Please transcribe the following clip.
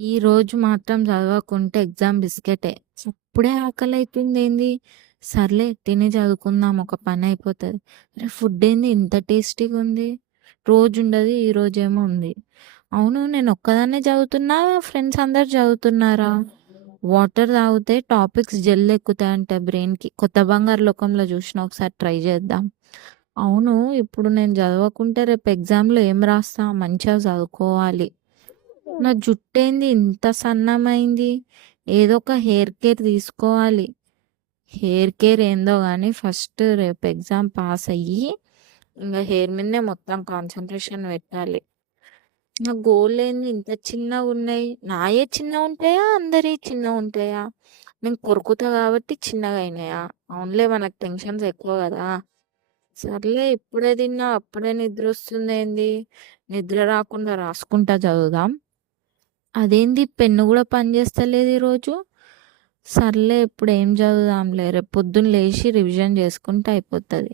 ఈరోజు మాత్రం చదవకుంటే ఎగ్జామ్ బిస్కెటే. అప్పుడే ఆకలైతుందేంది? సర్లే తిని చదువుకుందాం ఒక పనయిపోతది. అరే! ఫుడ్డేంది ఇంత టేస్టీగుంది? రోజుండదు ఈరోజేమో ఉంది. అవును నేనొక్కదాన్నే చదువుతున్నా, ఫ్రెండ్స్ అందరూ చదువుతున్నారా? వాటర్ తాగితే టాపిక్స్ జల్దెక్కుతాయంట బ్రెయిన్‌కి. 'కొత్త బంగారు లోకంలో' జూషిన ఒకసారి ట్రై చేద్దాం. అవును ఇప్పుడు నేను చదవకుంటే రేపు ఎగ్జామ్‌లో ఏం రాస్తా? మంచిగా చదువుకోవాలి. నా జుట్టేంది ఇంత సన్నమైంది? ఏదో ఒక హెయిర్ కేర్ తీసుకోవాలి. హెయిర్ కేర్ ఏందో గానీ ఫస్ట్ రేపు ఎగ్జామ్ పాస్ అయ్యి ఇంగ హెయిర్ మీదనే మొత్తం కాన్సంట్రేషన్ పెట్టాలి. నా గోర్లు ఏంది ఇంత చిన్నగున్నాయి? నాయే చిన్నగుంటాయా? అందరియి చిన్నగుంటాయా? నేను కొరుకుతా కాబట్టి చిన్నగయినాయా? అవునులే మనకు టెన్షన్స్ ఎక్కువ గదా! సర్లే ఇప్పుడే తిన్నా అప్పుడే నిద్రొస్తుందేంది? నిద్ర రాకుండా రాసుకుంటా చదువుదాం. అదేంది పెన్ను గూడా పనిచేస్తలేదు ఈరోజు. సర్లే ఇప్పుడు ఏం చదువుదాంలే. రేపు పొద్దున్న లేచి రివిజన్ చేసుకుంటే అయిపోతది.